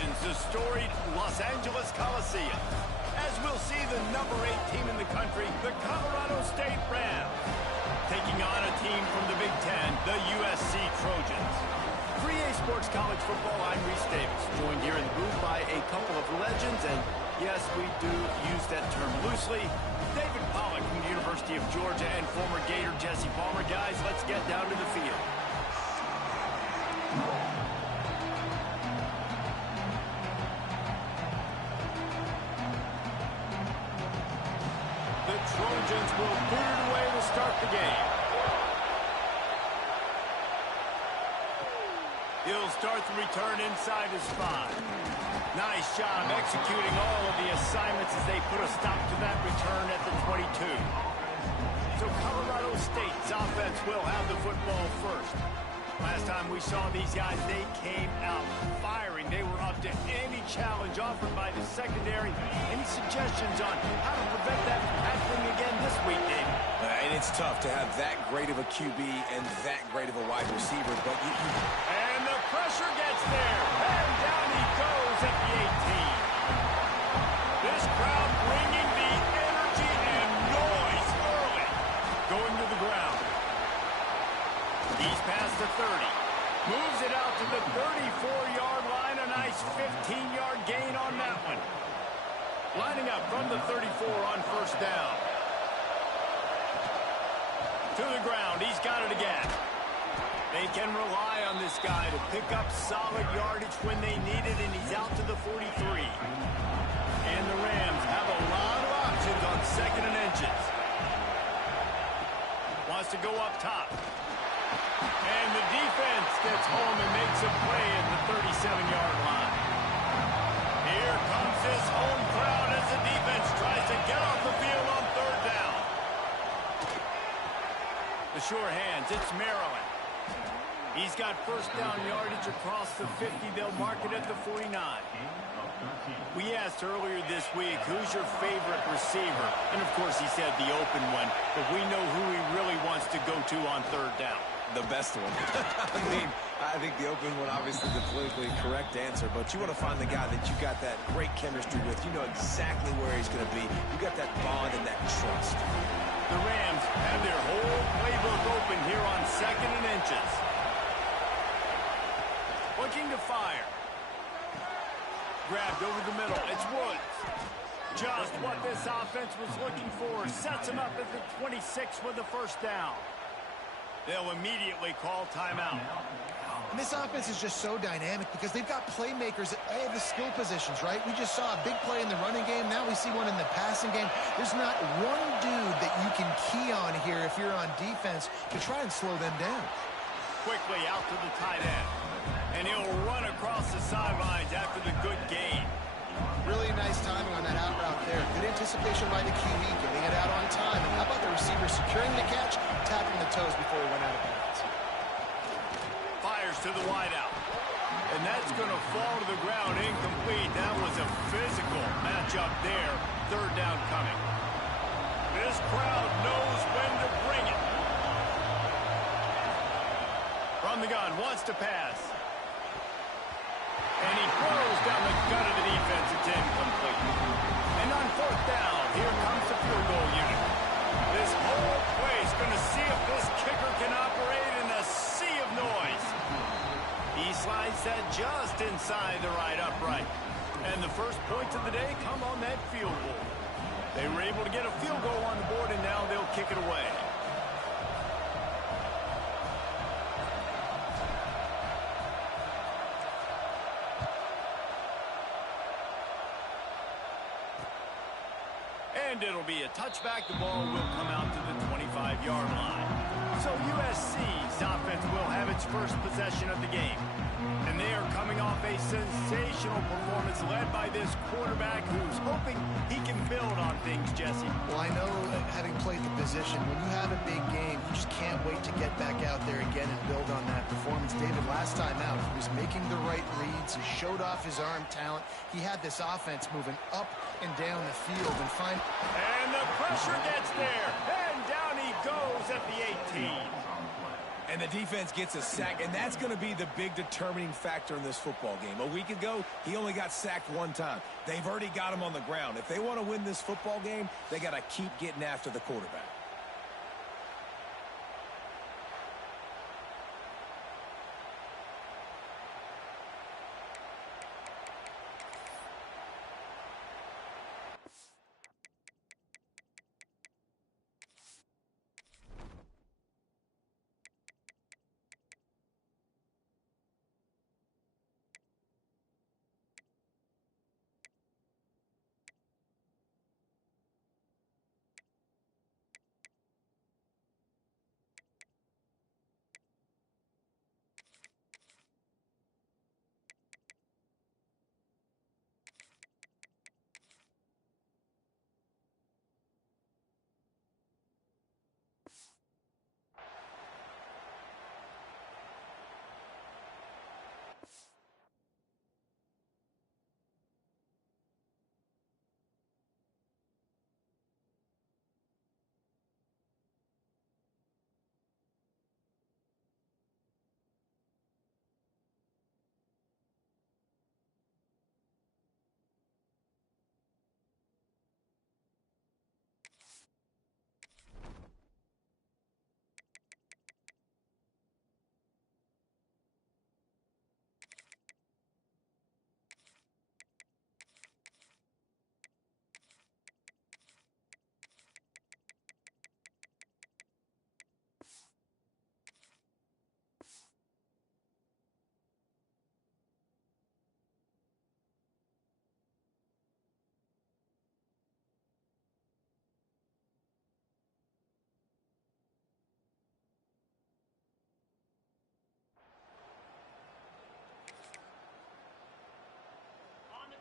Trojans, the storied Los Angeles Coliseum, as we'll see the number 8 team in the country, the Colorado State Rams, taking on a team from the Big Ten, the USC Trojans. For EA Sports College Football, I'm Reese Davis, joined here in the booth by a couple of legends, and yes, we do use that term loosely. David Pollack from the University of Georgia and former Gator Jesse Palmer. Guys, let's get down to the field. The Trojans will boot it away to start the game. He'll start the return inside his 5. Nice job executing all of the assignments as they put a stop to that return at the 22. So Colorado State's offense will have the football first. Last time we saw these guys, they came out firing. They were up to any challenge offered by the secondary. Any suggestions on how to prevent that from happening again this week, David? And it's tough to have that great of a QB and that great of a wide receiver, but And the pressure gets there. And down he goes at the 18. This crowd bringing the energy and noise early. Going to the ground. He's past the 30. Moves it out to the 34-yard line. A nice 15-yard gain on that one. Lining up from the 34 on first down. To the ground. He's got it again. They can rely on this guy to pick up solid yardage when they need it, and he's out to the 43. And the Rams have a lot of options on 2nd and inches. Wants to go up top. And the defense gets home and makes a play at the 37-yard line. Here comes his home crowd as the defense tries to get off the field on 3rd down. The sure hands, it's Maryland. He's got first down yardage across the 50. They'll mark it at the 49. We asked earlier this week, who's your favorite receiver? And, of course, he said the open one. But we know who he really wants to go to on 3rd down. the best one. I think the open one, obviously the politically correct answer, but you want to find the guy that you got that great chemistry with. You know exactly where he's going to be. You got that bond and that trust. The Rams have their whole playbook open here on 2nd and inches. Looking to fire. Grabbed over the middle. It's Woods. Just what this offense was looking for. Sets him up at the 26 with the first down. They'll immediately call timeout. And this offense is just so dynamic because they've got playmakers at all the skill positions, right? We just saw a big play in the running game. Now we see one in the passing game. There's not one dude that you can key on here if you're on defense to try and slow them down. Quickly out to the tight end. And he'll run across the sidelines after the good gain. Really nice timing on that out route there. Good anticipation by the QB, getting it out on time. And how about the receiver securing the catch, tapping the toes before he went out of bounds. Fires to the wideout. And that's going to fall to the ground incomplete. That was a physical matchup there. 3rd down coming. This crowd knows when to bring it. From the gun, wants to pass. And he throws down the gut of the defense. It's incomplete. And on 4th down, here comes the field goal unit. This whole place going to see if this kicker can operate in a sea of noise. He slides that just inside the right upright. And the first points of the day come on that field goal. They were able to get a field goal on the board, and now they'll kick it away. And it'll be a touchback. The ball will come out to the 25-yard line. So USC's offense will have its first possession of the game. And they are coming off a sensational performance led by this quarterback who's hoping he can build on things, Jesse. Well, I know, having played the position, when you have a big game, you just can't wait to get back out there again and build on that performance. David, last time out, he was making the right reads. He showed off his arm talent. He had this offense moving up and down the field and find... And the pressure gets there. And down he goes at the 18. And the defense gets a sack, and that's going to be the big determining factor in this football game. A week ago, he only got sacked one time. They've already got him on the ground. If they want to win this football game, they got to keep getting after the quarterback.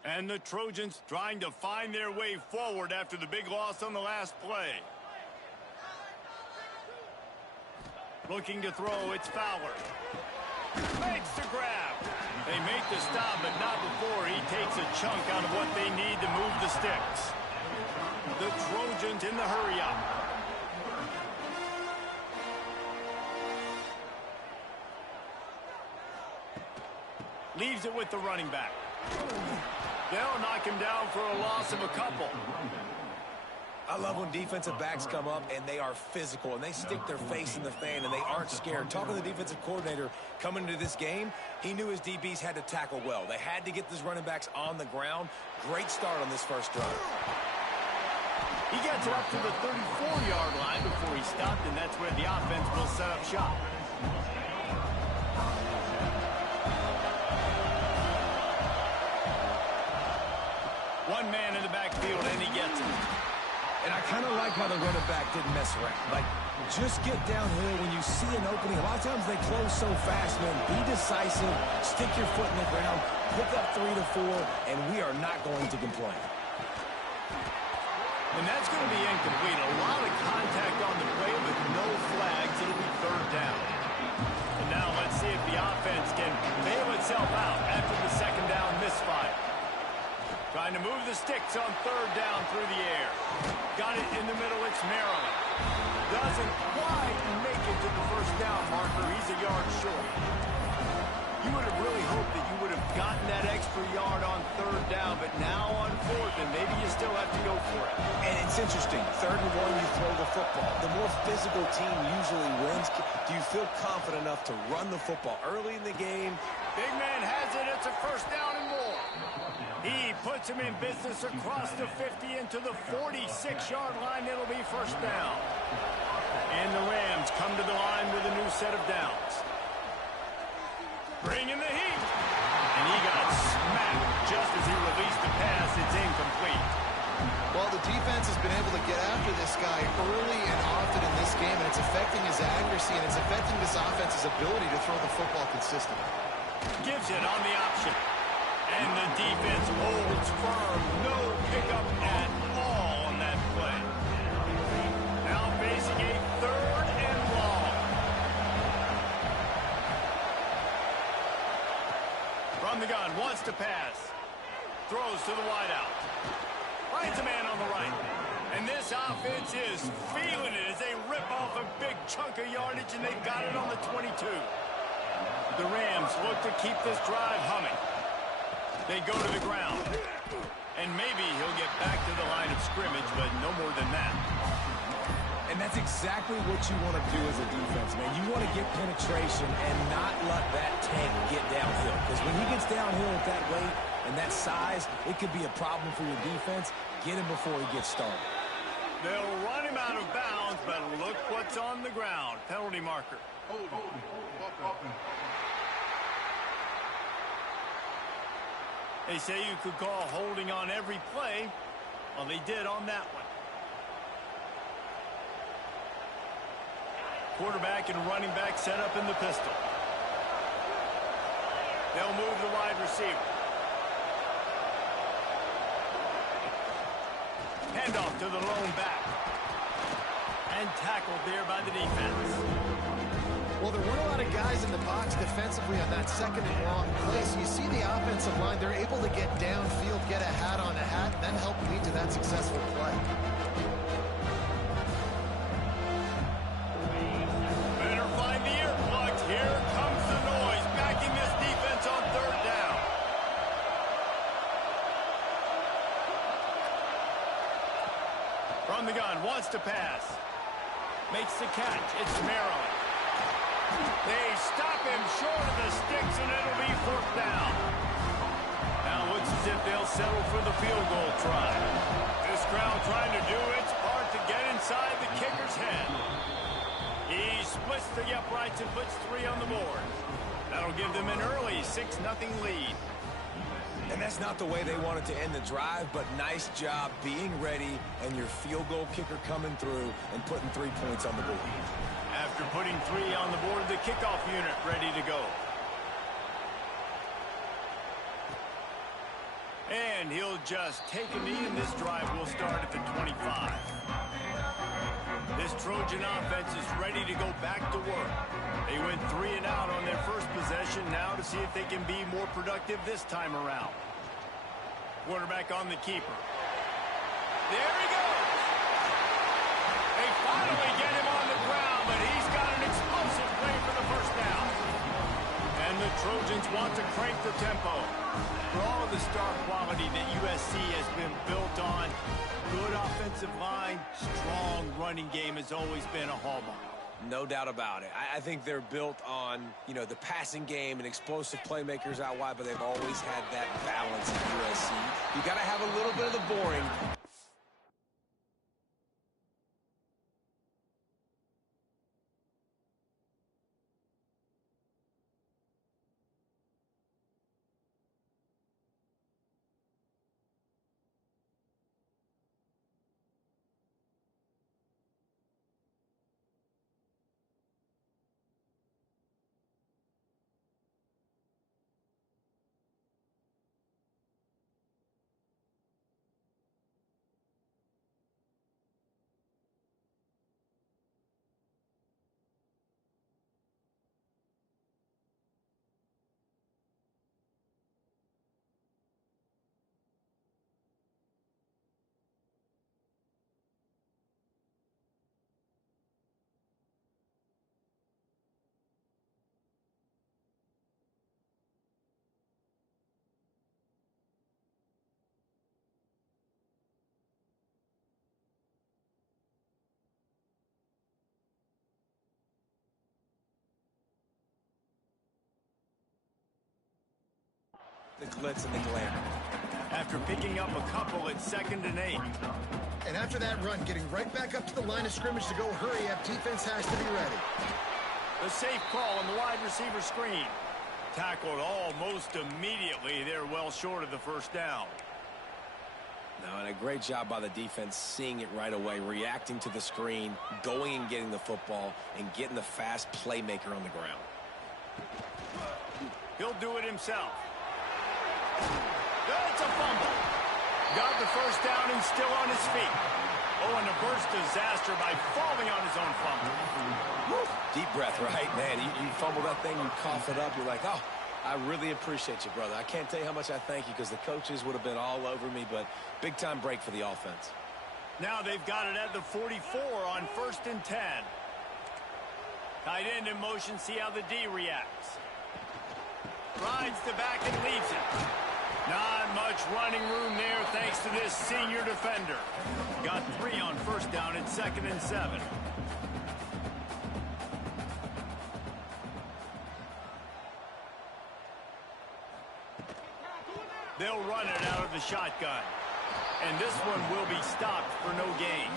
And the Trojans trying to find their way forward after the big loss on the last play. Looking to throw, it's Fowler. Makes the grab. They make the stop, but not before he takes a chunk out of what they need to move the sticks. The Trojans in the hurry-up. Leaves it with the running back. They'll knock him down for a loss of a couple. I love when defensive backs come up and they are physical and they stick their face in the fan and they aren't scared. Talking to the defensive coordinator coming into this game, he knew his DBs had to tackle well. They had to get these running backs on the ground. Great start on this first drive. He gets it up to the 34-yard line before he stopped, and that's where the offense will set up shop. One man in the backfield, and he gets it. And I kind of like how the running back didn't mess around. Like, just get downhill when you see an opening. A lot of times they close so fast, man. Be decisive, stick your foot in the ground, pick up 3 to 4, and we are not going to complain. And that's going to be incomplete. A lot of contact on the play with no flags. It'll be third down. And now let's see if the offense can bail itself out after the second down misfire. Trying to move the sticks on third down through the air. Got it in the middle, it's Maryland. Doesn't quite make it to the first down marker. He's a yard short. You would have really hoped that you would have gotten that extra yard on third down, but now on fourth, and maybe you still have to go for it. And it's interesting. 3rd and 1, you throw the football. The more physical team usually wins. Do you feel confident enough to run the football early in the game? Big man has it. It's a first down and more. He puts him in business across the 50 into the 46-yard line. It'll be first down. And the Rams come to the line with a new set of downs. Bringing the heat. And he got smacked just as he released the pass. It's incomplete. Well, the defense has been able to get after this guy early and often in this game, and it's affecting his accuracy, and it's affecting this offense's ability to throw the football consistently. Gives it on the option. And the defense holds firm. No pickup at all on that play. Now facing a 3rd and long. From the gun, wants to pass. Throws to the wideout. Finds a man on the right. And this offense is feeling it as they rip off a big chunk of yardage, and they've got it on the 22. The Rams look to keep this drive humming. They go to the ground. And maybe he'll get back to the line of scrimmage, but no more than that. And that's exactly what you want to do as a defense, man. You want to get penetration and not let that tank get downhill. Because when he gets downhill at that weight and that size, it could be a problem for your defense. Get him before he gets started. They'll run him out of bounds, but look what's on the ground. Penalty marker. They say you could call holding on every play. Well, they did on that one. Quarterback and running back set up in the pistol. They'll move the wide receiver. Handoff to the lone back. And tackled there by the defense. Well, there weren't a lot of guys in the box defensively on that second and long play. So you see the offensive line, they're able to get downfield, get a hat on a hat, and then help lead to that successful play. Better find the earplugs. Here comes the noise, backing this defense on third down. From the gun, wants to pass. Makes the catch. It's Maryland. They stop him short of the sticks, and it'll be fourth down. Now it looks as if they'll settle for the field goal try. This crowd trying to do its part to get inside the kicker's head. He splits the uprights and puts 3 on the board. That'll give them an early 6-0 lead. And that's not the way they wanted to end the drive, but nice job being ready and your field goal kicker coming through and putting 3 points on the board. After putting 3 on the board, the kickoff unit ready to go. And he'll just take a knee, and this drive will start at the 25. This Trojan offense is ready to go back to work. They went 3 and out on their first possession, now to see if they can be more productive this time around. Quarterback on the keeper. There he goes. They finally get him on the ground, but he's got an explosive play for the first down. And the Trojans want to crank the tempo. For all of the star quality that USC has been built on, good offensive line, strong running game has always been a hallmark. No doubt about it. I think they're built on, the passing game and explosive playmakers out wide, but they've always had that balance at USC. You got to have a little bit of the boring. The glitz and the glamour. After picking up a couple at 2nd and 8. And after that run, getting right back up to the line of scrimmage to go hurry up, defense has to be ready. The safe call on the wide receiver screen. Tackled almost immediately. They're well short of the first down. No, and a great job by the defense seeing it right away, reacting to the screen, going and getting the football, and getting the fast playmaker on the ground. He'll do it himself. That's a fumble. Got the first down and still on his feet. Oh, and a burst disaster by falling on his own fumble. Woo. Deep breath, right? Man, you fumble that thing, you cough it up, you're like, oh, I really appreciate you, brother. I can't tell you how much I thank you because the coaches would have been all over me, but big-time break for the offense. Now they've got it at the 44 on 1st and 10. Tight end in motion, see how the D reacts. Rides the back and leaves it. Not much running room there thanks to this senior defender. Got 3 on 1st down and 2nd and 7. They'll run it out of the shotgun. And this one will be stopped for no gain.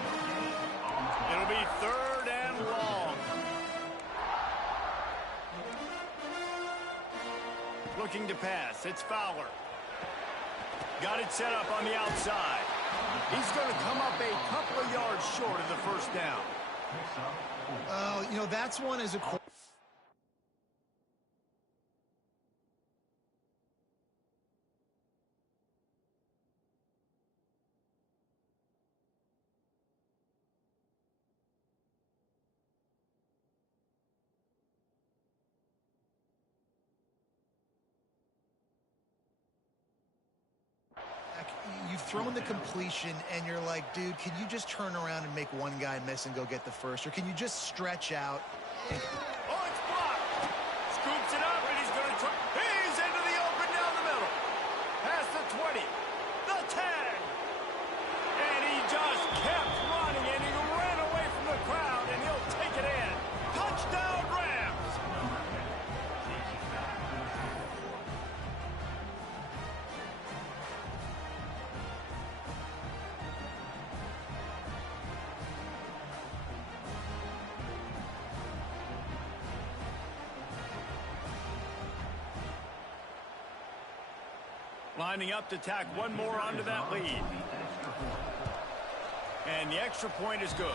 It'll be 3rd and long. Looking to pass. It's Fowler. Got it set up on the outside. He's going to come up a couple of yards short of the 1st down. Oh, you know, that's one as a... You've thrown the completion, and you're like, dude, can you just turn around and make one guy miss and go get the first? Or can you just stretch out? Oh, it's blocked. Scoops it up, and he's going to try. He's into the open down the middle. Past the 20. The 10. And he just kept running, and he ran away from the crowd, and he'll take it in. Touchdown, Rams. Lining up to tack one more onto that lead. And the extra point is good.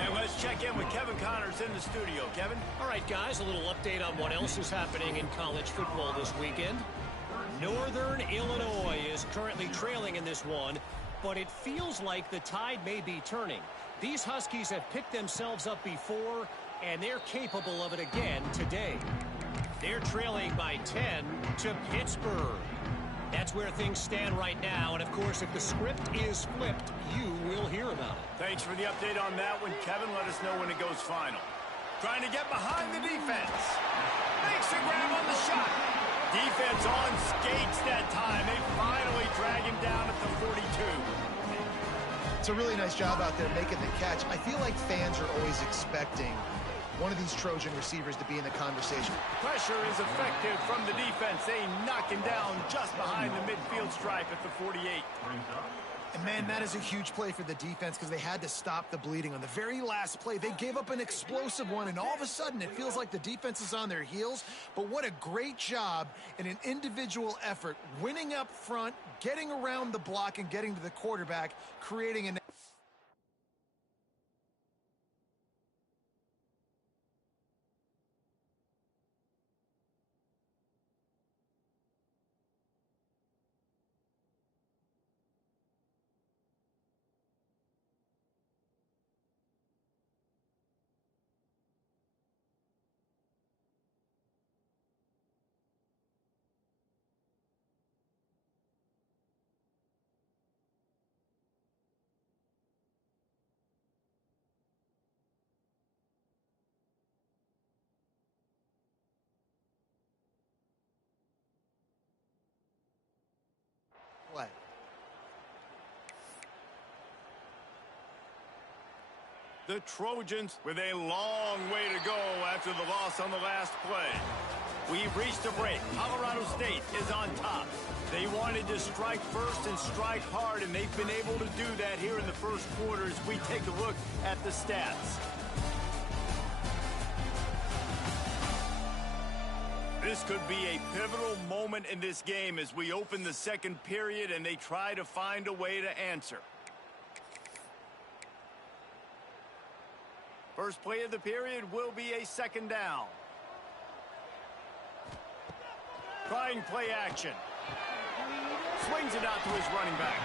And let's check in with Kevin Connors in the studio. Kevin? All right, guys, a little update on what else is happening in college football this weekend. Northern Illinois is currently trailing in this one, but it feels like the tide may be turning. These Huskies have picked themselves up before, and they're capable of it again today. They're trailing by 10 to Pittsburgh. That's where things stand right now, and of course, if the script is flipped, you will hear about it. Thanks for the update on that one, Kevin. Let us know when it goes final. Trying to get behind the defense. Makes a grab on the shot. Defense on skates that time. They finally drag him down at the 42. It's a really nice job out there making the catch. I feel like fans are always expecting one of these Trojan receivers to be in the conversation. Pressure is effective from the defense. They knock him down just behind the midfield stripe at the 48. And man, that is a huge play for the defense because they had to stop the bleeding. On the very last play, they gave up an explosive one, and all of a sudden it feels like the defense is on their heels. But what a great job in an individual effort, winning up front, getting around the block, and getting to the quarterback, creating an... What? The Trojans with a long way to go after the loss on the last play. We've reached a break. Colorado State is on top. They wanted to strike first and strike hard, and they've been able to do that here in the first quarter as we take a look at the stats. This could be a pivotal moment in this game as we open the second period and they try to find a way to answer. First play of the period will be a 2nd down. Trying play action. Swings it out to his running back.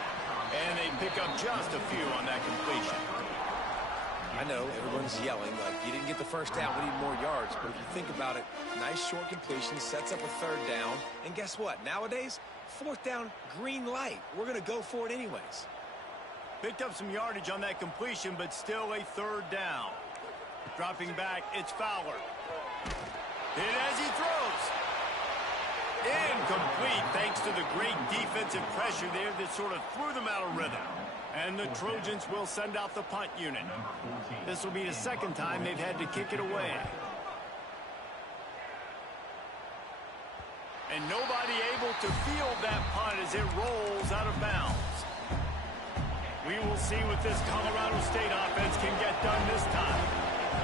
And they pick up just a few on that completion. I know everyone's yelling like you didn't get the first down, we need more yards. But if you think about it, nice short completion, sets up a 3rd down. And guess what? Nowadays, 4th down, green light. We're going to go for it anyways. Picked up some yardage on that completion, but still a third down. Dropping back, it's Fowler. Hit as he throws. Incomplete, thanks to the great defensive pressure there that sort of threw them out of rhythm. And the Trojans will send out the punt unit. This will be the second time they've had to kick it away. And nobody able to field that punt as it rolls out of bounds. We will see what this Colorado State offense can get done this time.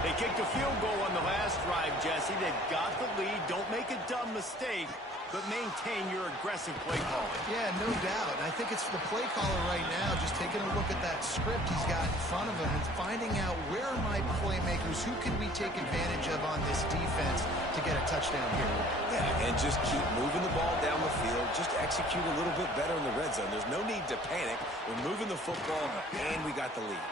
They kicked a field goal on the last drive, Jesse. They've got the lead. Don't make a dumb mistake, but maintain your aggressive play calling. Yeah, no doubt. I think it's the play caller right now just taking a look at that script he's got in front of him and finding out where are my playmakers, who can we take advantage of on this defense to get a touchdown here. Yeah, and just keep moving the ball down the field. Just execute a little bit better in the red zone. There's no need to panic. We're moving the football, and we got the lead.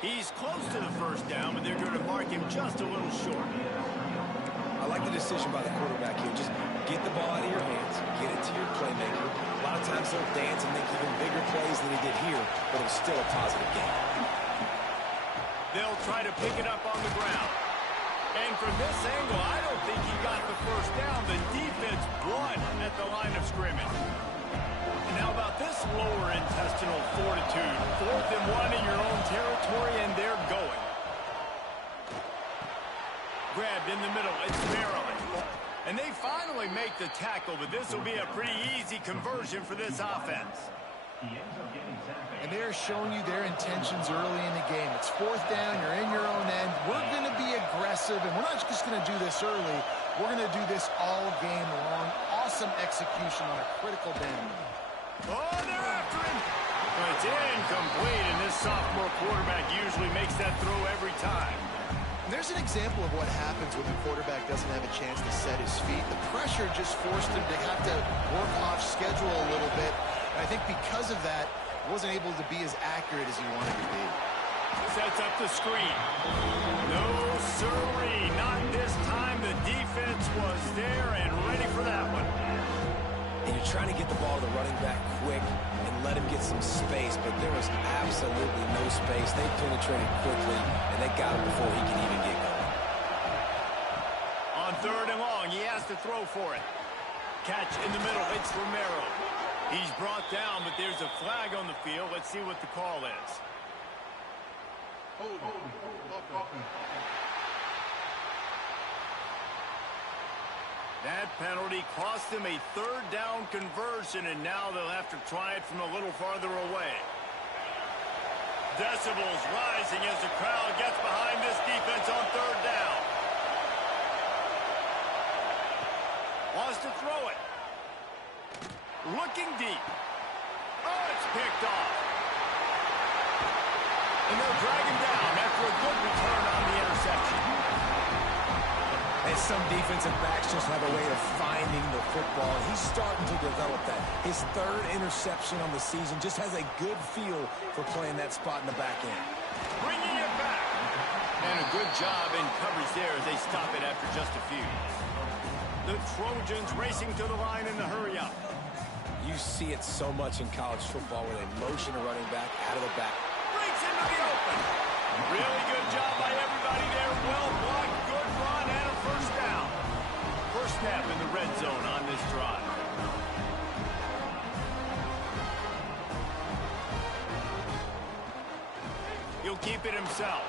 He's close to the first down, but they're going to mark him just a little short. I like the decision by the quarterback here. Just get the ball out of your hands, get it to your playmaker. A lot of times they'll dance and make even bigger plays than he did here, but it was still a positive game. They'll try to pick it up on the ground. And from this angle, I don't think he got the first down. The defense won at the line of scrimmage. And how about this lower intestinal fortitude? 4th and 1 in your own territory, and they're going. Grabbed in the middle, it's Maryland. And they finally make the tackle, but this will be a pretty easy conversion for this offense. And they're showing you their intentions early in the game. It's 4th down, you're in your own end. We're going to be aggressive, and we're not just going to do this early. We're going to do this all game long. Awesome execution on a critical down. Oh, they're after him. But it's incomplete, and this sophomore quarterback usually makes that throw every time. There's an example of what happens when the quarterback doesn't have a chance to set his feet. The pressure just forced him to have to work off schedule a little bit. And I think because of that, wasn't able to be as accurate as he wanted to be. Sets up the screen. No siree, not this time. The defense was there and ready for that one. And you're trying to get the ball to the running back quick and let him get some space, but there was absolutely no space. They penetrated quickly, and they got him before he could even get going. On 3rd and long, he has to throw for it. Catch in the middle, it's Romero. He's brought down, but there's a flag on the field. Let's see what the call is. That penalty cost them a 3rd down conversion, and now they'll have to try it from a little farther away. Decibels rising as the crowd gets behind this defense on 3rd down. Wants to throw it. Looking deep. Oh, it's picked off. And they'll drag him down after a good return on the interception. And some defensive backs just have a way of finding the football. He's starting to develop that. His 3rd interception on the season, just has a good feel for playing that spot in the back end. Bringing it back. And a good job in coverage there as they stop it after just a few. The Trojans racing to the line in the hurry up. You see it so much in college football where they motion a running back out of the back. Breaks into the open. Really good job by everybody there. Well blocked, good run, and a first down. First snap in the red zone on this drive. He'll keep it himself.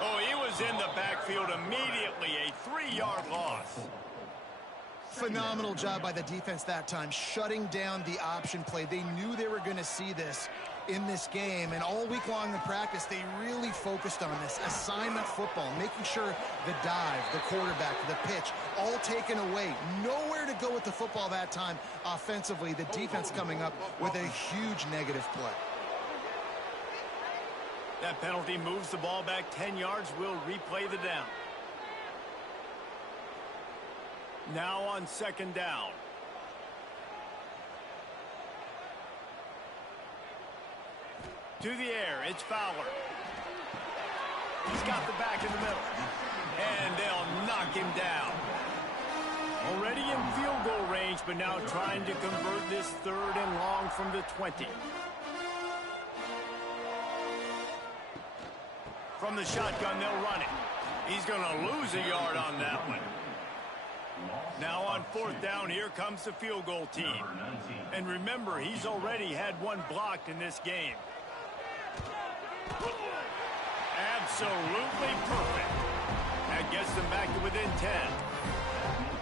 Oh, he was in the backfield immediately. A 3-yard loss. Phenomenal job by the defense that time, shutting down the option play. They knew they were going to see this in this game, and all week long in practice, they really focused on this assignment football, making sure the dive, the quarterback, the pitch, all taken away. Nowhere to go with the football that time offensively. The defense coming up with a huge negative play. That penalty moves the ball back 10 yards. We'll replay the down. Now on 2nd down. To the air, it's Fowler. He's got the back in the middle. And they'll knock him down. Already in field goal range, but now trying to convert this 3rd and long from the 20. From the shotgun, they'll run it. He's going to lose a yard on that one. Now on 4th down, here comes the field goal team. And remember, he's already had one blocked in this game. Absolutely perfect. That gets them back to within 10.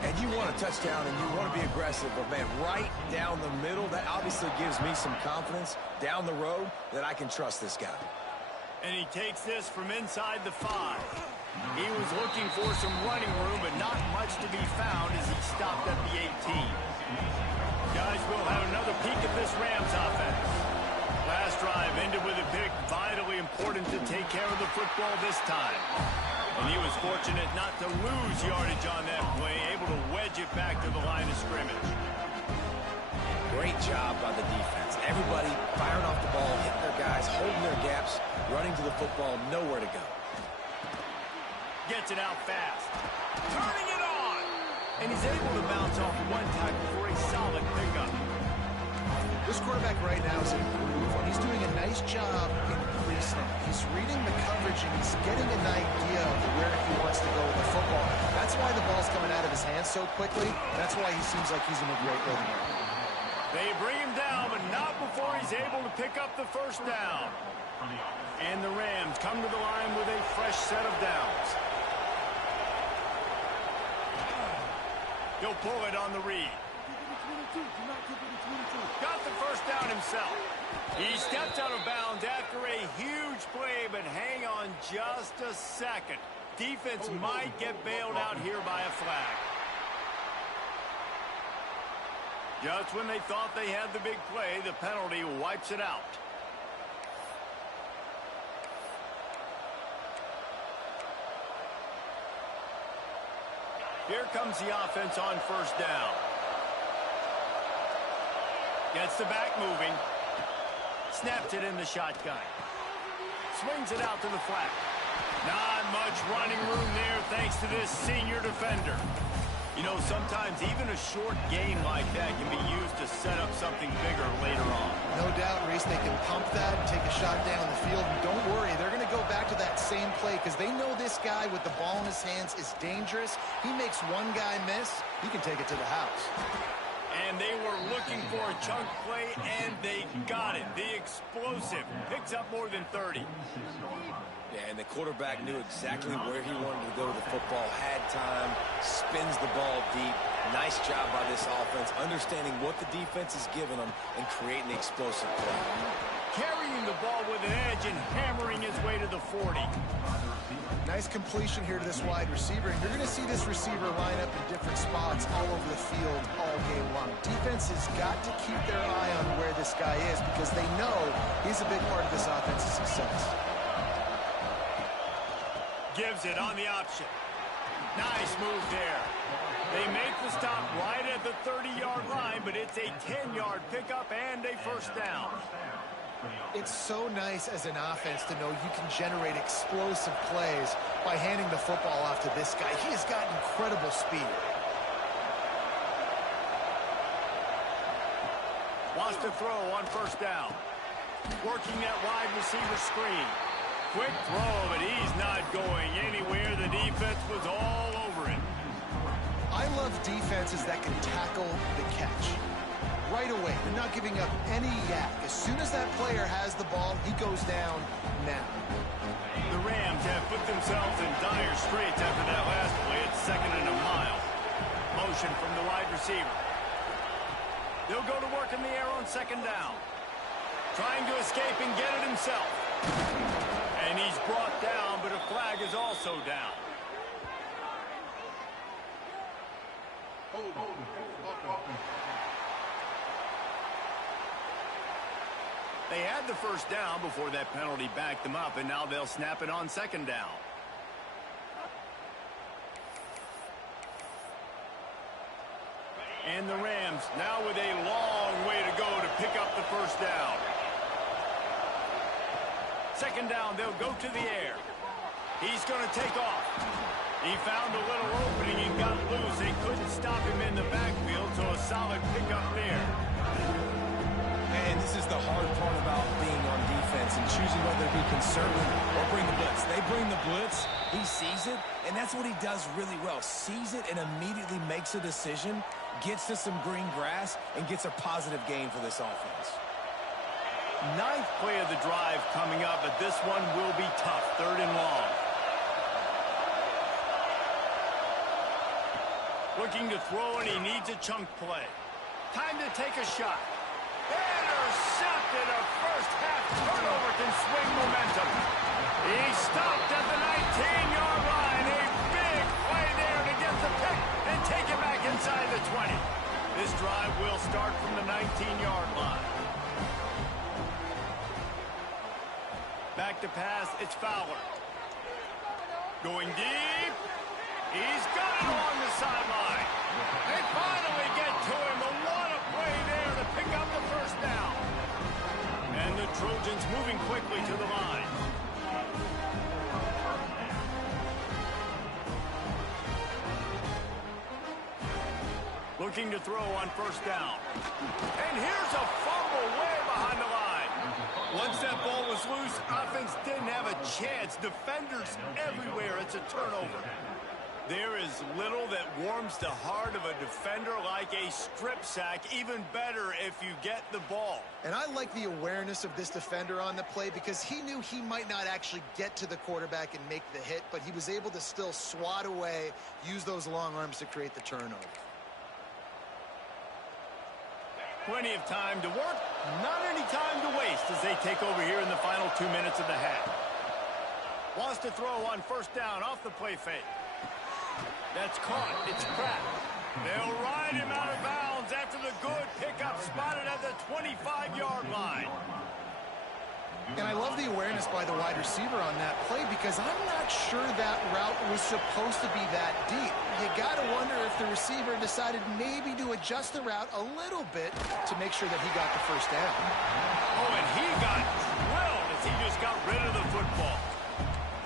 And you want a touchdown and you want to be aggressive, but man, right down the middle, that obviously gives me some confidence down the road that I can trust this guy. And he takes this from inside the 5. He was looking for some running room, but not much to be found as he stopped at the 18. Guys, we'll have another peek at this Rams offense. Last drive ended with a pick, vitally important to take care of the football this time. And he was fortunate not to lose yardage on that play, able to wedge it back to the line of scrimmage. Great job by the defense. Everybody firing off the ball, hitting their guys, holding their gaps, running to the football, nowhere to go. Gets it out fast. Turning it on! And he's able to bounce off one tackle for a solid pickup. This quarterback right now is in a groove, and he's doing a nice job in pre-snap. He's reading the coverage, and he's getting an idea of where he wants to go with the football. That's why the ball's coming out of his hands so quickly. That's why he seems like he's in a great rhythm. They bring him down, but not before he's able to pick up the first down. And the Rams come to the line with a fresh set of downs. He'll pull it on the read. Got the first down himself. He stepped out of bounds after a huge play, but hang on just a second. Defense might get bailed out here by a flag. Just when they thought they had the big play, the penalty wipes it out. Here comes the offense on first down. Gets the back moving. Snaps it in the shotgun. Swings it out to the flat. Not much running room there thanks to this senior defender. You know, sometimes even a short gain like that can be used to set up something bigger later on. No doubt, Reese, they can pump that and take a shot down the field. And don't worry, they're going to go back to that same play because they know this guy with the ball in his hands is dangerous. He makes one guy miss, he can take it to the house. And they were looking for a chunk play, and they got it. The explosive picks up more than 30. Yeah, and the quarterback knew exactly where he wanted to go with the football, had time, spins the ball deep. Nice job by this offense, understanding what the defense is giving them and creating the explosive play. Carrying the ball with an edge and hammering his way to the 40. Nice completion here to this wide receiver, and you're going to see this receiver line up in different spots all over the field all game long. Defense has got to keep their eye on where this guy is because they know he's a big part of this offense's success. Gives it on the option. Nice move there. They make the stop right at the 30-yard line, but it's a 10-yard pickup and a first down. It's so nice as an offense to know you can generate explosive plays by handing the football off to this guy. He has got incredible speed. Wants to throw on first down. Working that wide receiver screen. Quick throw, but he's not going anywhere. The defense was all over it. I love defenses that can tackle the catch. Right away, they're not giving up any yak. As soon as that player has the ball, he goes down now. The Rams have put themselves in dire straits after that last play at 2nd and a mile. Motion from the wide receiver. They'll go to work in the air on 2nd down. Trying to escape and get it himself. And he's brought down, but a flag is also down. They had the first down before that penalty backed them up, and now they'll snap it on 2nd down. And the Rams now with a long way to go to pick up the first down. 2nd down, they'll go to the air. He's going to take off. He found a little opening and got loose. They couldn't stop him in the backfield, so a solid pickup there. And this is the hard part about being on defense and choosing choosing whether to be conservative or bring the blitz. They bring the blitz, he sees it, and that's what he does really well. Sees it and immediately makes a decision, gets to some green grass, and gets a positive gain for this offense. Ninth play of the drive coming up, but this one will be tough. 3rd and long. Looking to throw, and he needs a chunk play. Time to take a shot. Intercepted. A first-half turnover can swing momentum. He stopped at the 19-yard line. A big play there to get the pick and take it back inside the 20. This drive will start from the 19-yard line. Back to pass, it's Fowler. Going deep. He's got it along the sideline. They finally get to him. What a play there to pick up the first down. And the Trojans moving quickly to the line. Looking to throw on first down. And here's a fumble way behind the line. Once that ball was loose, offense didn't have a chance. Defenders everywhere. It's a turnover. There is little that warms the heart of a defender like a strip sack. Even better if you get the ball. And I like the awareness of this defender on the play because he knew he might not actually get to the quarterback and make the hit, but he was able to still swat away, use those long arms to create the turnover. Plenty of time to work, not any time to waste as they take over here in the final 2 minutes of the half. Wants to throw on first down off the play fake. That's caught. It's Pratt. They'll ride him out of bounds after the good pickup spotted at the 25-yard line. And I love the awareness by the wide receiver on that play because I'm not sure that route was supposed to be that deep. You got to wonder if the receiver decided maybe to adjust the route a little bit to make sure that he got the first down. Oh, and he got drilled as he just got rid of the football.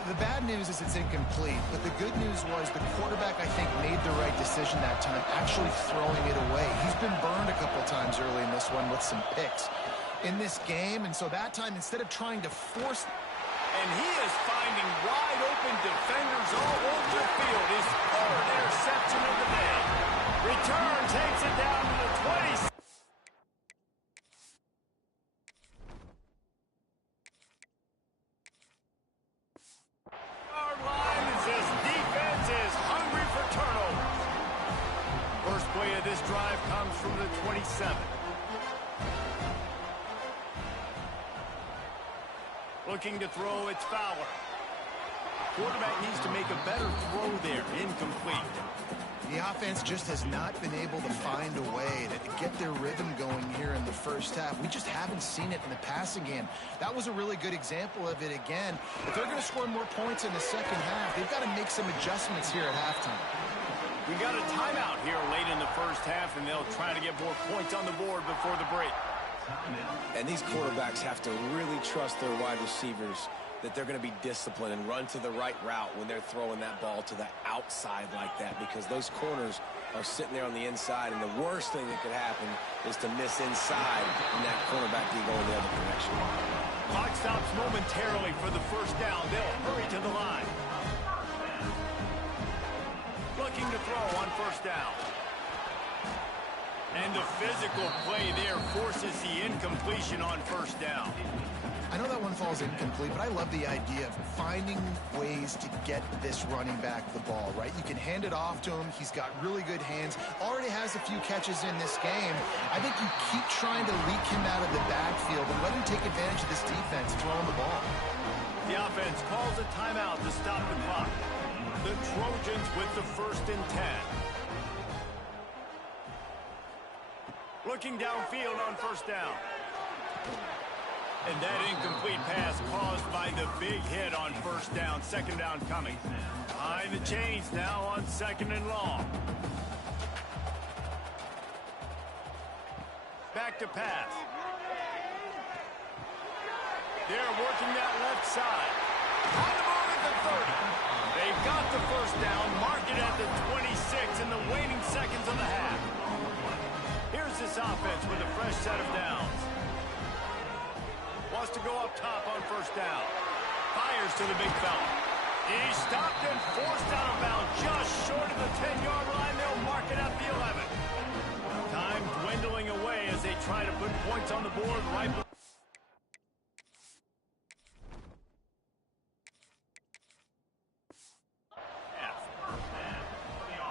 The bad news is it's incomplete, but the good news was the quarterback, I think, made the right decision that time, actually throwing it away. He's been burned a couple times early in this one with some picks in this game, and so that time, instead of trying to force... And he is finding wide open defenders all over the field. His 3rd interception of the day. Return takes it down to the 20. Our line is this defense is hungry for turnovers. First play of this drive comes from the 27. Looking to throw, it's Fowler. Quarterback needs to make a better throw there. Incomplete. The offense just has not been able to find a way to get their rhythm going here in the first half. We just haven't seen it in the passing game. That was a really good example of it again. If they're going to score more points in the second half, they've got to make some adjustments here at halftime. We got a timeout here late in the first half, and they'll try to get more points on the board before the break. And these quarterbacks have to really trust their wide receivers that they're going to be disciplined and run to the right route when they're throwing that ball to the outside like that, because those corners are sitting there on the inside, and the worst thing that could happen is to miss inside and that cornerback be going the other direction. Clock stops momentarily for the first down. They'll hurry to the line. Looking to throw on first down. And the physical play there forces the incompletion on first down. I know that one falls incomplete, but I love the idea of finding ways to get this running back the ball, right? You can hand it off to him. He's got really good hands. Already has a few catches in this game. I think you keep trying to leak him out of the backfield and let him take advantage of this defense throwing the ball. The offense calls a timeout to stop the clock. The Trojans with the 1st and 10. Looking downfield on first down. And that incomplete pass caused by the big hit on first down. Second down coming. Behind the chains now on 2nd and long. Back to pass. They're working that left side. On the move at the 30. They've got the first down. Mark it at the 26 in the waning seconds of the half. Here's this offense with a fresh set of downs. wants to go up top on first down. Fires to the big fella. He's stopped and forced out of bounds just short of the 10-yard line. They'll mark it at the 11. Time dwindling away as they try to put points on the board right.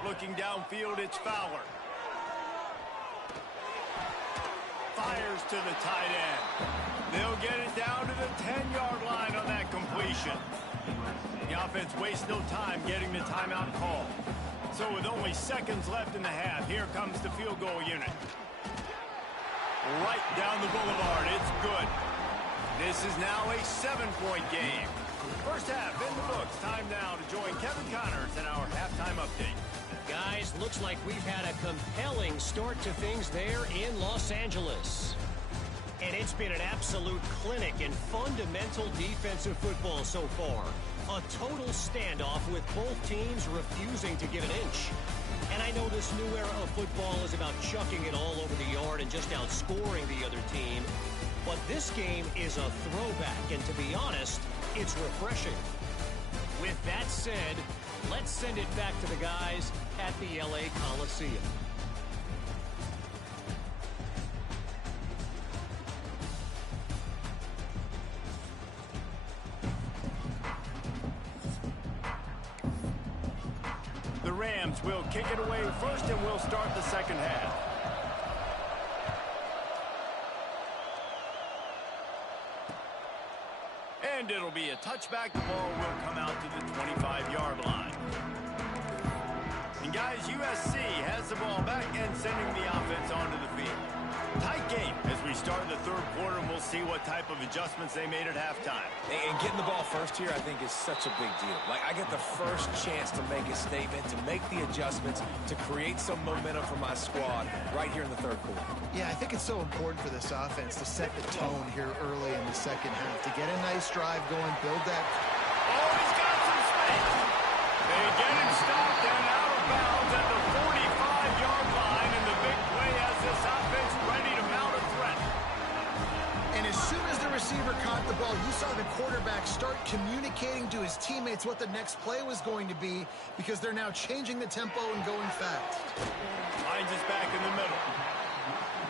Looking downfield, it's Fowler. Fires to the tight end. They'll get it down to the 10-yard line on that completion. The offense wastes no time getting the timeout call. So with only seconds left in the half, here comes the field goal unit. Right down the boulevard, it's good. This is now a 7-point game. First half in the books. Time now to join Kevin Connors in our halftime update. Guys, looks like we've had a compelling start to things there in Los Angeles. And it's been an absolute clinic in fundamental defensive football so far. A total standoff with both teams refusing to give an inch. And I know this new era of football is about chucking it all over the yard and just outscoring the other team. But this game is a throwback, and to be honest, it's refreshing. With that said, let's send it back to the guys at the LA Coliseum. The Rams will kick it away first, and we'll start the second half. And it'll be a touchback. The ball will come out to the 25-yard line. And guys, USC has the ball back and sending the offense onto the field. Tight game as we start the third quarter, and we'll see what type of adjustments they made at halftime. And getting the ball first here, I think, is such a big deal. Like, I get the first chance to make a statement, to make the adjustments, to create some momentum for my squad right here in the third quarter. Yeah, I think it's so important for this offense to set the tone here early in the second half, to get a nice drive going, build that. Oh, he's got some space. They get him stopped and out of bounds at the 45-yard line, and the big play has this offense ready to mount a threat. And as soon as the receiver caught the ball, you saw the quarterback start communicating to his teammates what the next play was going to be, because they're now changing the tempo and going fast. Finds us back in the middle.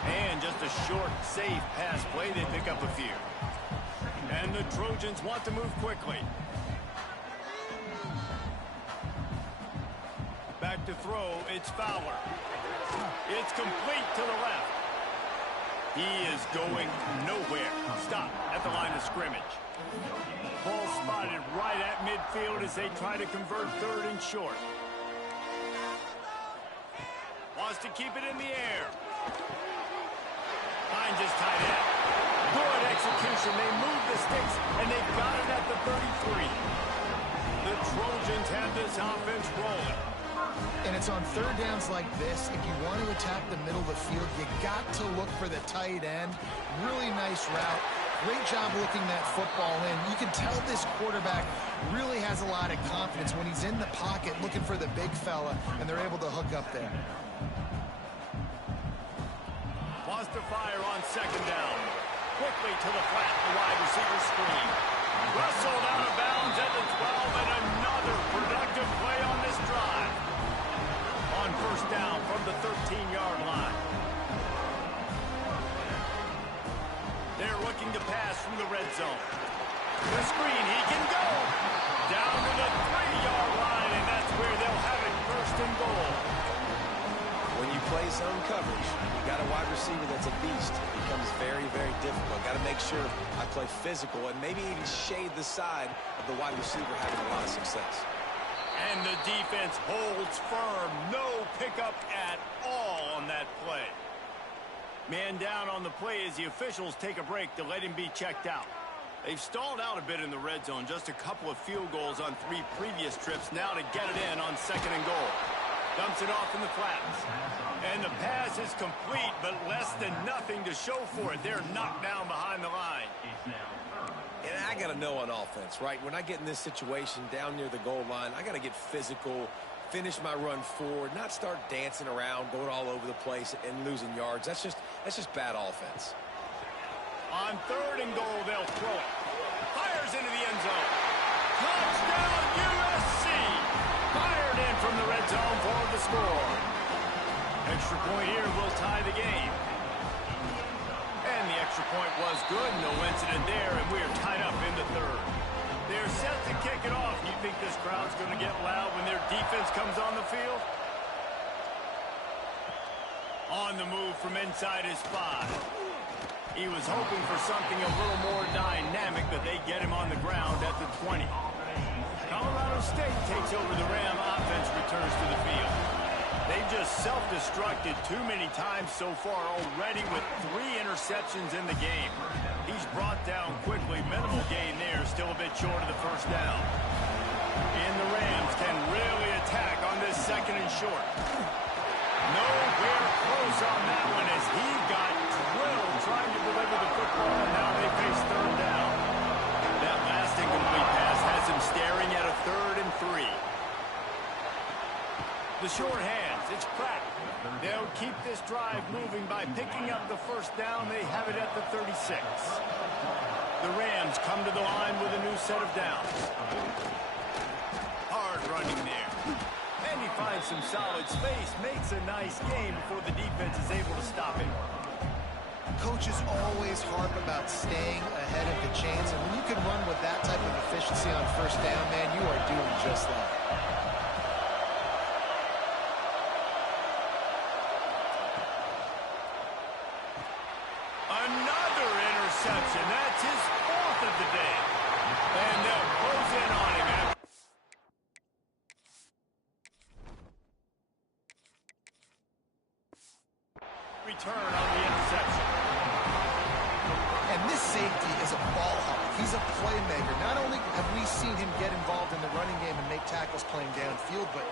And just a short, safe pass play. They pick up a few. And the Trojans want to move quickly. Back to throw, it's Fowler. It's complete to the left. He is going nowhere. Stop at the line of scrimmage. Ball spotted right at midfield as they try to convert third and short. Wants to keep it in the air. Finds his tight end. Good execution. They move the sticks, and they've got it at the 33. The Trojans have this offense rolling. And it's on third downs like this. If you want to attack the middle of the field, you got to look for the tight end. Really nice route. Great job looking that football in. You can tell this quarterback really has a lot of confidence when he's in the pocket looking for the big fella, and they're able to hook up there. Wants to fire on second down. Quickly to the flat, the wide receiver screen. Wrestled out of bounds at the 12, and another productive play on this drive. On first down from the 13-yard line. They're looking to pass from the red zone. The screen, he can go. Down to the 3-yard line, and that's where they'll have it, first and goal. When you play zone coverage, you got a wide receiver that's a beast. It becomes very, very difficult. Got to make sure I play physical and maybe even shade the side of the wide receiver having a lot of success. And the defense holds firm. No pickup at all on that play. Man down on the play as the officials take a break to let him be checked out. They've stalled out a bit in the red zone. Just a couple of field goals on 3 previous trips. Now to get it in on second and goal. Dumps it off in the flats. And the pass is complete, but less than nothing to show for it. They're knocked down behind the line. And I got to know on offense, right? When I get in this situation down near the goal line, I got to get physical, finish my run forward, not start dancing around, going all over the place and losing yards. That's just bad offense. On 3rd and goal, they'll throw it. Fires into the end zone. Touchdown, USC! Fired in from the red zone for the score. Extra point here will tie the game. And the extra point was good. No incident there, and we are tied up in the 3rd. They're set to kick it off. You think this crowd's going to get loud when their defense comes on the field? On the move from inside his 5. He was hoping for something a little more dynamic, but they get him on the ground at the 20. Colorado State takes over the Ram offense, returns to the field. They've just self-destructed too many times so far already with 3 interceptions in the game. He's brought down quickly. Minimal gain there, still a bit short of the first down. And the Rams can really attack on this 2nd and short. Nowhere close on that one as he got drilled trying to deliver the football, and now they face 3rd down. That last incomplete pass has him staring at a 3rd and 3. The short hands, it's Pratt. They'll keep this drive moving by picking up the first down. They have it at the 36. The Rams come to the line with a new set of downs. Hard running there. And he finds some solid space, makes a nice game before the defense is able to stop him. Coaches always harp about staying ahead of the chains, and when you can run with that type of efficiency on first down, man, you are doing just that. Another interception. That's his 4th of the day. And they'll close in on him. Return on the interception. And this safety is a ball hawk. He's a playmaker. Not only have we seen him get involved in the running game and make tackles playing downfield, but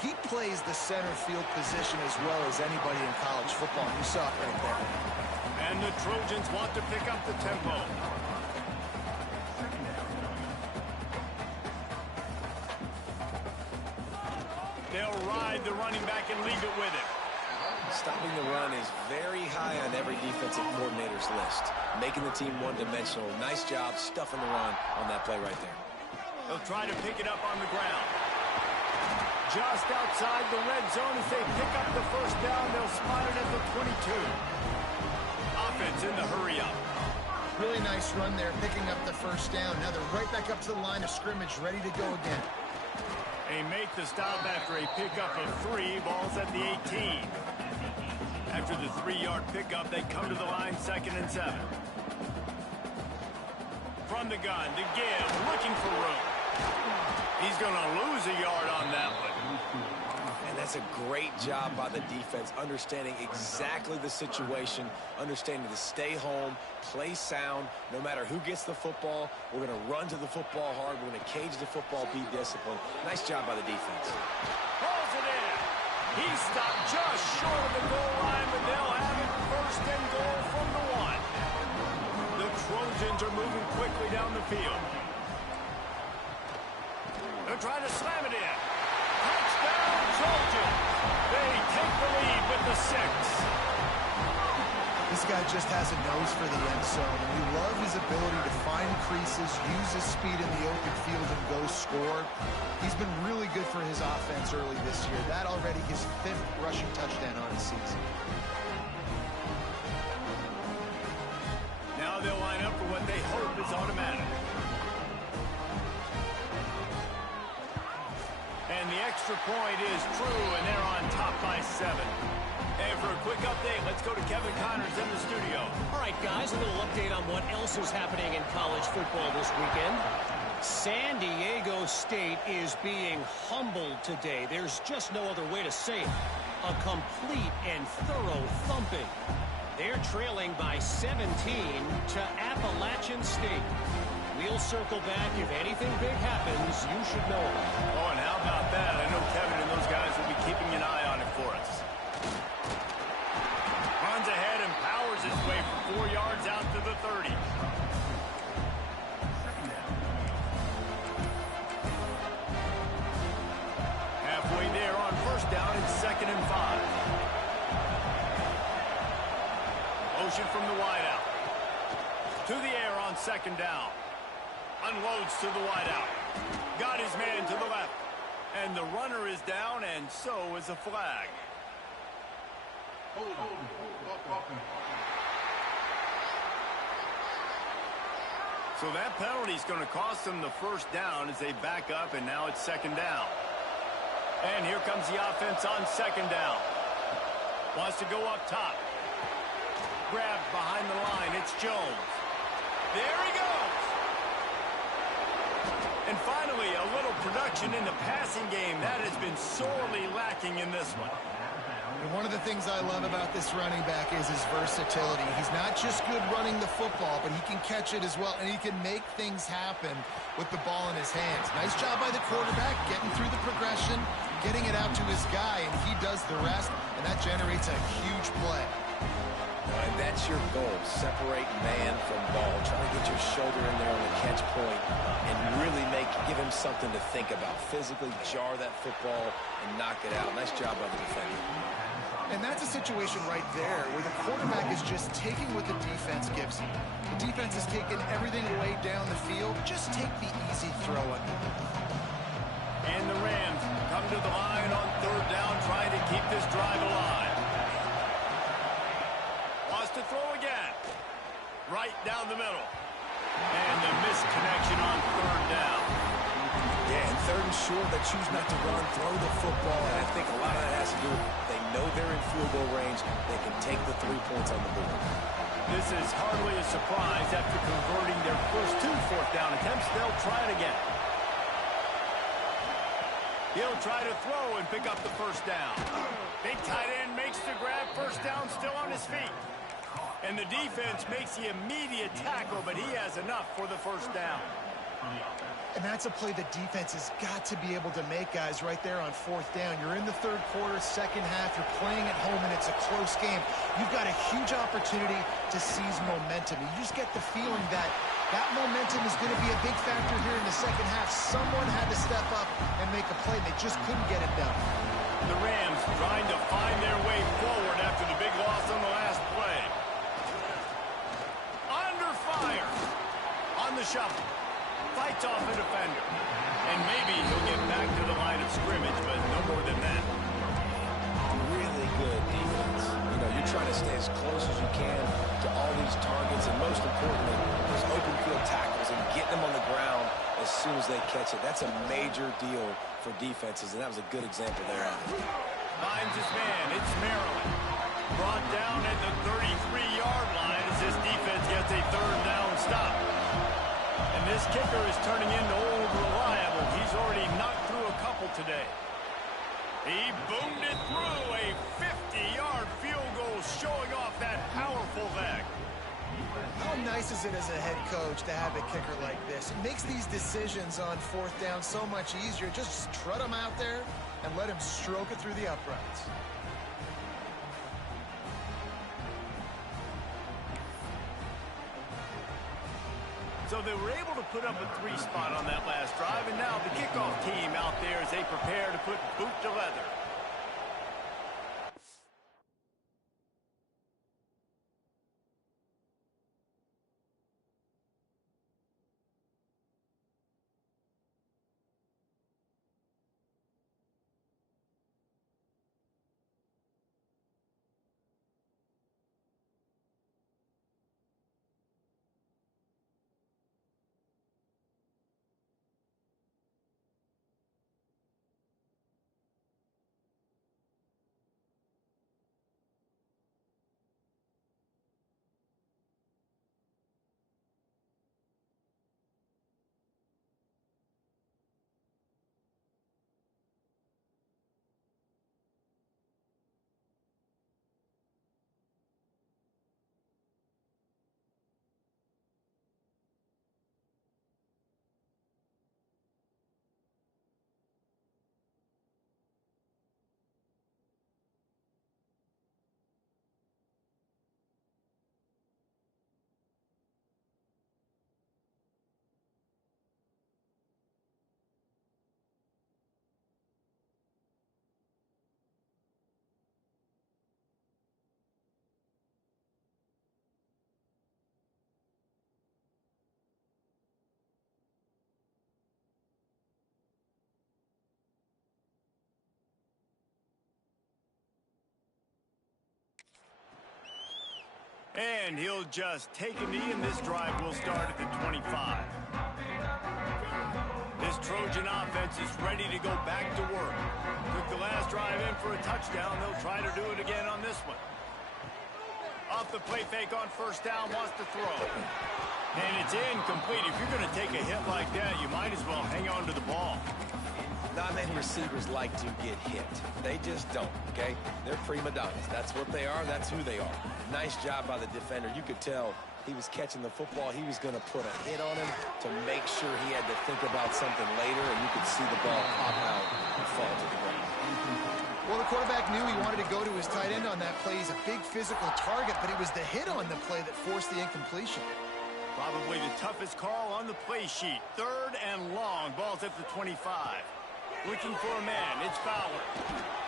he plays the center field position as well as anybody in college football. You saw it right there. And the Trojans want to pick up the tempo. They'll ride the running back and leave it with him. Stopping the run is very high on every defensive coordinator's list. Making the team one-dimensional. Nice job stuffing the run on that play right there. They'll try to pick it up on the ground. Just outside the red zone as they pick up the first down. They'll spot it at the 22. Offense in the hurry-up. Really nice run there, picking up the first down. Now they're right back up to the line of scrimmage, ready to go again. They make the stop after a pickup of 3. Ball's at the 18. After the 3-yard pickup, they come to the line 2nd and 7. From the gun, to give, looking for room. He's going to lose a yard on that one. And that's a great job by the defense, understanding exactly the situation, understanding to stay home, play sound. No matter who gets the football, we're going to run to the football hard. We're going to cage the football, be disciplined. Nice job by the defense. Pulls it in. He stopped just short of the goal line, but they'll have it 1st and goal from the 1. The Trojans are moving quickly down the field. They're trying to slam it in. Touchdown, Trojans. They take the lead with the 6. This guy just has a nose for the end zone, and we love his ability to find creases, use his speed in the open field, and go score. He's been really good for his offense early this year. That already his 5th rushing touchdown on the season. Now they'll line up for what they hope is automatic. And the extra point is true, and they're on top by 7. And for a quick update, let's go to Kevin Connors in the studio. All right, guys, a little update on what else is happening in college football this weekend. San Diego State is being humbled today. There's just no other way to say it. A complete and thorough thumping. They're trailing by 17 to Appalachian State. We'll circle back. If anything big happens, you should know it. Oh, and how about that? I know Kevin and those guys will be keeping an eye on it for us. Runs ahead and powers his way for 4 yards out to the 30. Halfway there on 1st down and 2nd and 5. Motion from the wideout. To the air on second down. Unloads to the wideout. Got his man to the left. And the runner is down, and so is a flag. So that penalty is going to cost them the first down as they back up, and now it's second down. And here comes the offense on second down. Wants to go up top. Grabbed behind the line. It's Jones. There he goes. And finally, a little production in the passing game. That has been sorely lacking in this one. And one of the things I love about this running back is his versatility. He's not just good running the football, but he can catch it as well, and he can make things happen with the ball in his hands. Nice job by the quarterback, getting through the progression, getting it out to his guy, and he does the rest, and that generates a huge play. And that's your goal. Separate man from ball. Try to get your shoulder in there on the catch point and really give him something to think about. Physically jar that football and knock it out. Nice job by the defender. And that's a situation right there where the quarterback is just taking what the defense gives him. The defense is taking everything away down the field. Just take the easy throwing. And the Rams come to the line on third down, trying to keep this drive alive. Wants to throw again. Right down the middle. And the missed connection on third down. Yeah, and third and short, they choose not to run, throw the football, and I think a lot of that has to do with they know they're in field goal range. They can take the 3 points on the board. This is hardly a surprise. After converting their first 2 fourth down attempts, they'll try it again. He'll try to throw and pick up the first down. Big tight end makes the grab, first down, still on his feet. And the defense makes the immediate tackle, but he has enough for the first down. And that's a play the defense has got to be able to make, guys, right there on fourth down. You're in the third quarter, second half. You're playing at home, and it's a close game. You've got a huge opportunity to seize momentum. You just get the feeling that that momentum is going to be a big factor here in the second half. Someone had to step up and make a play. They just couldn't get it done. The Rams trying to find their way forward after the big loss on the last play. Under fire. On the shuffle. Fights off a defender. And maybe he'll get back to the line of scrimmage, but no more than that. Really good defense. You know, you're trying to stay as close as you can to all these targets, and most importantly, those open field tackles and getting them on the ground as soon as they catch it. That's a major deal for defenses, and that was a good example there. Finds his man. It's Maryland. Brought down at the 33-yard line as this defense gets a third down stop. And this kicker is turning into old reliable. He's already knocked through a couple today. He boomed it through a 50-yard field goal, showing off that powerful leg. How nice is it as a head coach to have a kicker like this? It makes these decisions on fourth down so much easier. Just trot him out there and let him stroke it through the uprights. So they were able to put up a 3 spot on that last drive, and now the kickoff team out there as they prepare to put boot to leather. And he'll just take a knee, and this drive will start at the 25. This Trojan offense is ready to go back to work. Took the last drive in for a touchdown. They'll try to do it again on this one. Off the play fake on first down, wants to throw. And it's incomplete. If you're going to take a hit like that, you might as well hang on to the ball. Not many receivers like to get hit. They just don't, okay? They're prima donnas. That's what they are. That's who they are. Nice job by the defender. You could tell he was catching the football. He was going to put a hit on him to make sure he had to think about something later, and you could see the ball pop out and fall to the ground. Well, the quarterback knew he wanted to go to his tight end on that play. He's a big physical target, but it was the hit on the play that forced the incompletion. Probably the toughest call on the play sheet. 3rd and long. Ball's at the 25. Looking for a man. It's Fowler.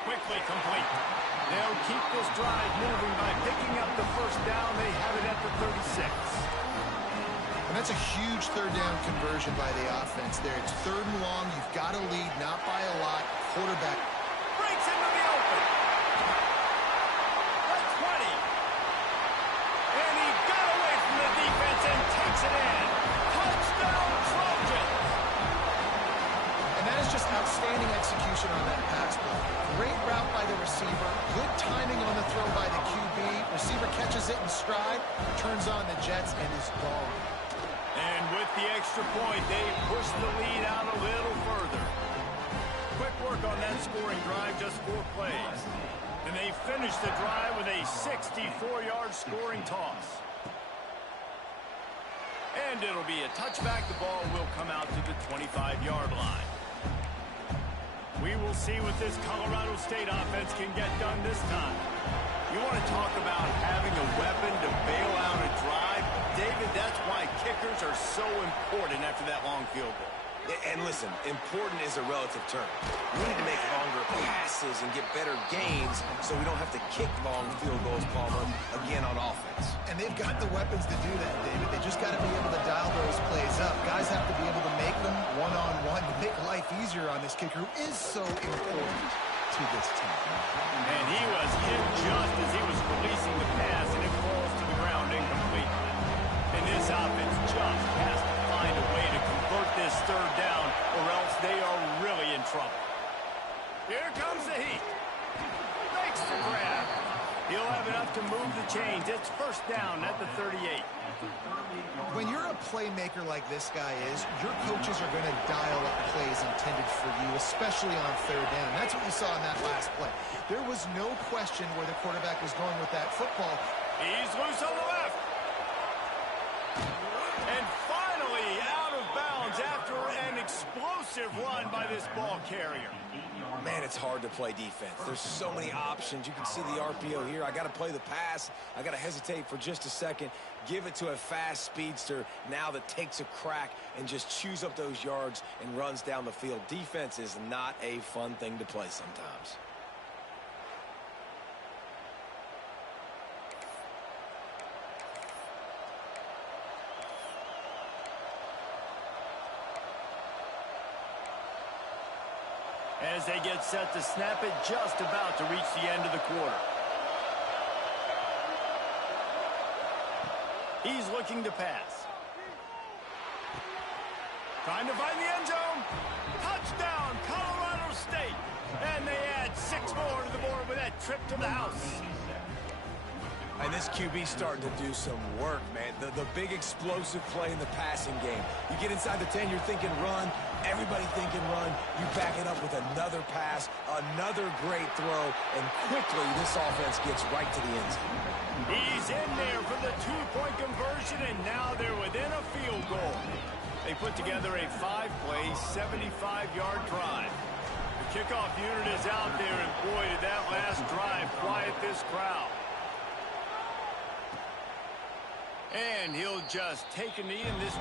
Quickly complete. They'll keep this drive moving by picking up the first down. They have it at the 36. And that's a huge 3rd down conversion by the offense there. It's 3rd and long. You've got to lead, not by a lot. Quarterback breaks into the open. The 20. And he got away from the defense and takes it in. Touchdown, Trojans. And that is just outstanding execution on that pass play. Great route by the receiver. Good timing on the throw by the QB. Receiver catches it in stride, turns on the Jets, and is gone. And with the extra point, they push the lead out a little further. Quick work on that scoring drive, just 4 plays. And they finish the drive with a 64-yard scoring toss. And it'll be a touchback. The ball will come out to the 25-yard line. We will see what this Colorado State offense can get done this time. You want to talk about having a weapon to bail out a drive? David, that's why kickers are so important after that long field goal. And listen, important is a relative term. We need to make longer passes and get better gains so we don't have to kick long field goals, Palmer, again on offense. And they've got the weapons to do that, David. They just got to be able to dial those plays up. Guys have to be able to make them one-on-one to make life easier on this kicker, who is so important to this team. And he was hit just as he was releasing the pass, and it falls to the ground incomplete. And this offense just has to find a way to convert this 3rd down, or else they are really in trouble. Here comes the heat. Makes the grab. He'll have enough to move the chains. It's 1st down at the 38. When you're a playmaker like this guy is, your coaches are going to dial up plays intended for you, especially on 3rd down. That's what you saw in that last play. There was no question where the quarterback was going with that football. He's loose on the left. And finally out of bounds after an explosive run by this ball carrier. Man, it's hard to play defense. There's so many options. You can see the RPO here. I got to play the pass. I got to hesitate for just a second. Give it to a fast speedster now that takes a crack and just chews up those yards and runs down the field. Defense is not a fun thing to play sometimes. As they get set to snap it, just about to reach the end of the quarter. He's looking to pass. Trying to find the end zone. Touchdown, Colorado State. And they add 6 more to the board with that trip to the house. And this QB's starting to do some work, man. The big explosive play in the passing game. You get inside the 10, you're thinking run. Everybody thinking run. You back it up with another pass, another great throw, and quickly this offense gets right to the end zone. He's in there for the 2-point conversion, and now they're within a field goal. They put together a 5-play, 75-yard drive. The kickoff unit is out there, and boy, did that last drive quiet this crowd. And he'll just take a knee in this.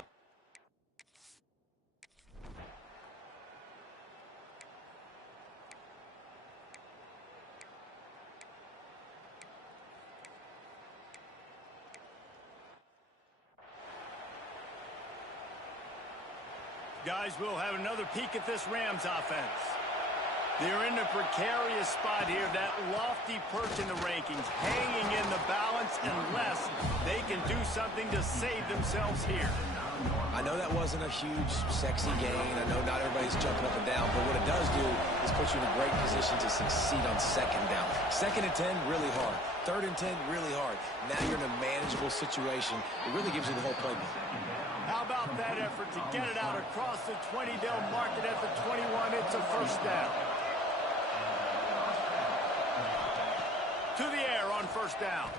Guys, we'll have another peek at this Rams offense. They're in a precarious spot here, that lofty perch in the rankings, hanging in the balance unless they can do something to save themselves here. I know that wasn't a huge, sexy gain. I know not everybody's jumping up and down, but what it does do is put you in a great position to succeed on second down. 2nd and 10, really hard. 3rd and 10, really hard. Now you're in a manageable situation. It really gives you the whole playbook. How about that effort to get it out across the 20? They'll mark it at the 21. It's a first down. To the air on first down.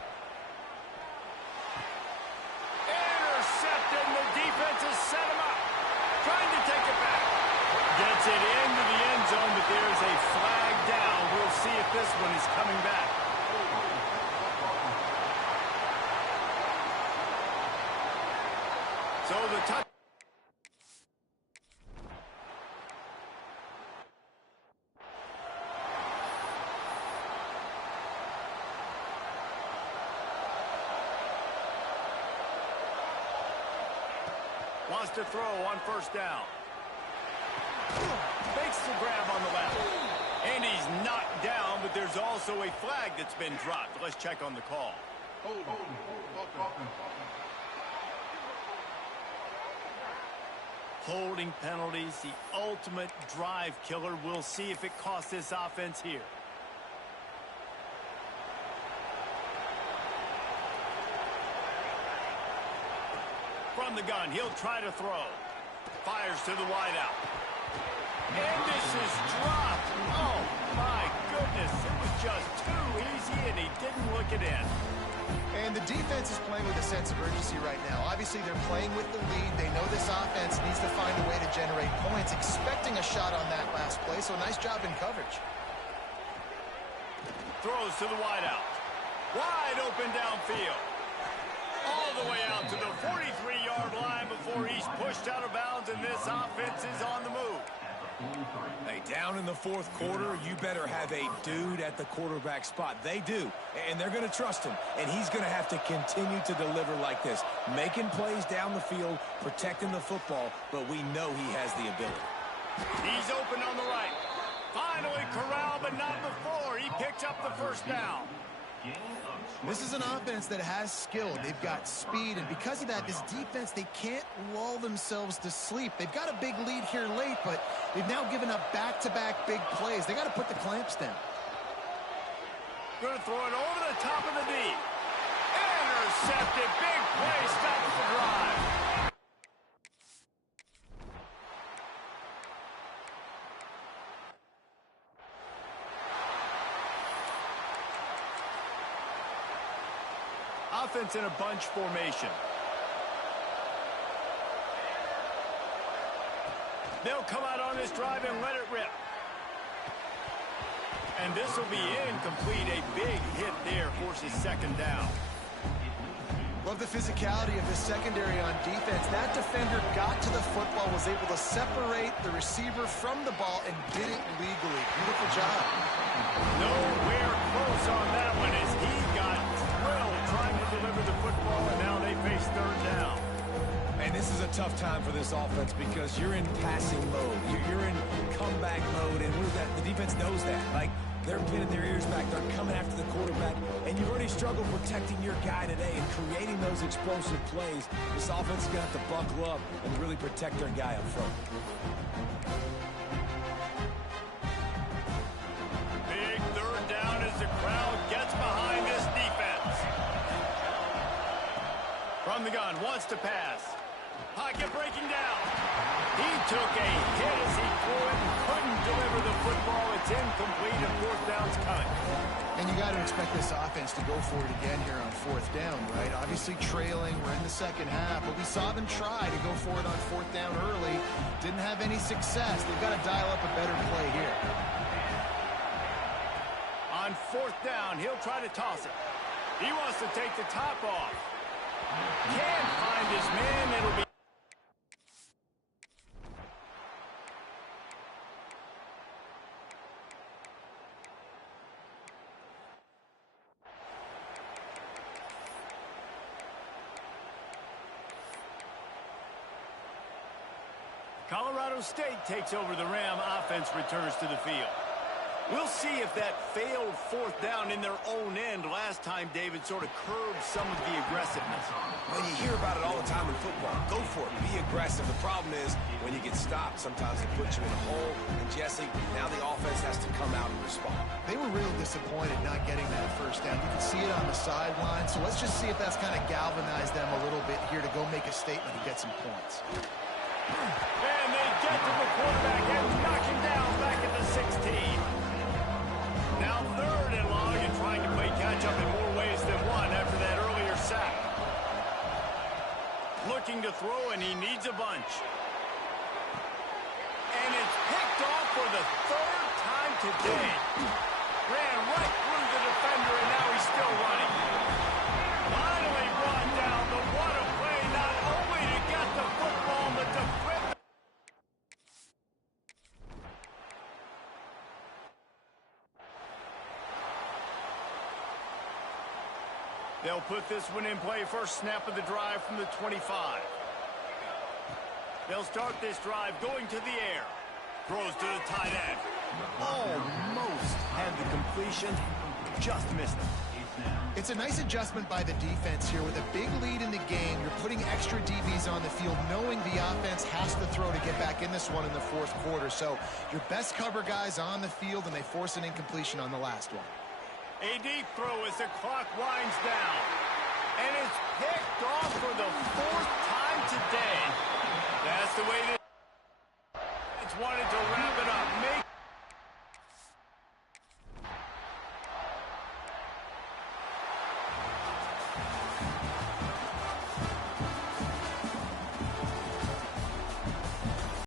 Intercepted, and the defense has set him up. Trying to take it back. Gets it into the end zone, but there's a flag down. We'll see if this one is coming back. So the touch. Wants to throw on first down. Makes the grab on the left. And he's knocked down, but there's also a flag that's been dropped. Let's check on the call. Holding penalties, the ultimate drive killer. We'll see if it costs this offense here. From the gun, he'll try to throw. Fires to the wideout. And this is dropped. Oh, my goodness. It was just too easy, and he didn't look it in. And the defense is playing with a sense of urgency right now. Obviously, they're playing with the lead. They know this offense needs to find a way to generate points, expecting a shot on that last play, so nice job in coverage. Throws to the wideout. Wide open downfield. All the way out to the 43-yard line before he's pushed out of bounds, and this offense is on the move. Hey, down in the 4th quarter, you better have a dude at the quarterback spot. They do, and they're going to trust him, and he's going to have to continue to deliver like this, making plays down the field, protecting the football, but we know he has the ability. He's open on the right. Finally corralled, but not before. He picks up the first down. This is an offense that has skill. They've got speed, and because of that, this defense, they can't lull themselves to sleep. They've got a big lead here late, but they've now given up back-to-back big plays. They got to put the clamps down. Going to throw it over the top of the knee. Intercepted. Big play. Stops the drive. Offense in a bunch formation. They'll come out on this drive and let it rip. And this will be incomplete. A big hit there forces second down. Love the physicality of the secondary on defense. That defender got to the football, was able to separate the receiver from the ball, and did it legally. Beautiful job. Nowhere close on that one as he got drilled trying to deliver the football, and now they face third down. And this is a tough time for this offense because you're in passing mode. You're in comeback mode, and the defense knows that. Like, they're pinning their ears back. They're coming after the quarterback, and you've already struggled protecting your guy today and creating those explosive plays. This offense is going to have to buckle up and really protect their guy up front. Big third down as the crowd gets behind this defense. From the gun, wants to pass. Pocket breaking down. He took a hit as he threw it and couldn't deliver the football. It's incomplete and fourth down's coming. And you got to expect this offense to go for it again here on fourth down, right? Obviously trailing, we're in the second half, but we saw them try to go for it on fourth down early. Didn't have any success. They've got to dial up a better play here. On fourth down, he'll try to toss it. He wants to take the top off. Can't find his man. It'll be Colorado State takes over the Ram. Offense returns to the field. We'll see if that failed fourth down in their own end last time, David, sort of curbed some of the aggressiveness. Well, you hear about it all the time in football. Go for it. Be aggressive. The problem is when you get stopped, sometimes it puts you in a hole. And, Jesse, now the offense has to come out and respond. They were real disappointed not getting that first down. You can see it on the sideline. So let's just see if that's kind of galvanized them a little bit here to go make a statement and get some points. And they get to the quarterback and knock him down back at the 16. Now third and long and trying to play catch-up in more ways than one after that earlier sack. Looking to throw, and he needs a bunch. And it's picked off for the third time today. Ran right through the defender, and now he's still running. Finally brought down. The what a play, not only to get the football, but to flip. They'll put this one in play. First snap of the drive from the 25. They'll start this drive going to the air. Throws to the tight end. Almost had the completion. Just missed it. It's a nice adjustment by the defense here. With a big lead in the game, you're putting extra DBs on the field, knowing the offense has to throw to get back in this one in the fourth quarter. So your best cover guys on the field, and they force an incompletion on the last one. A deep throw as the clock winds down. And it's picked off for the fourth time today. That's the way it's wanted to wrap it up. Make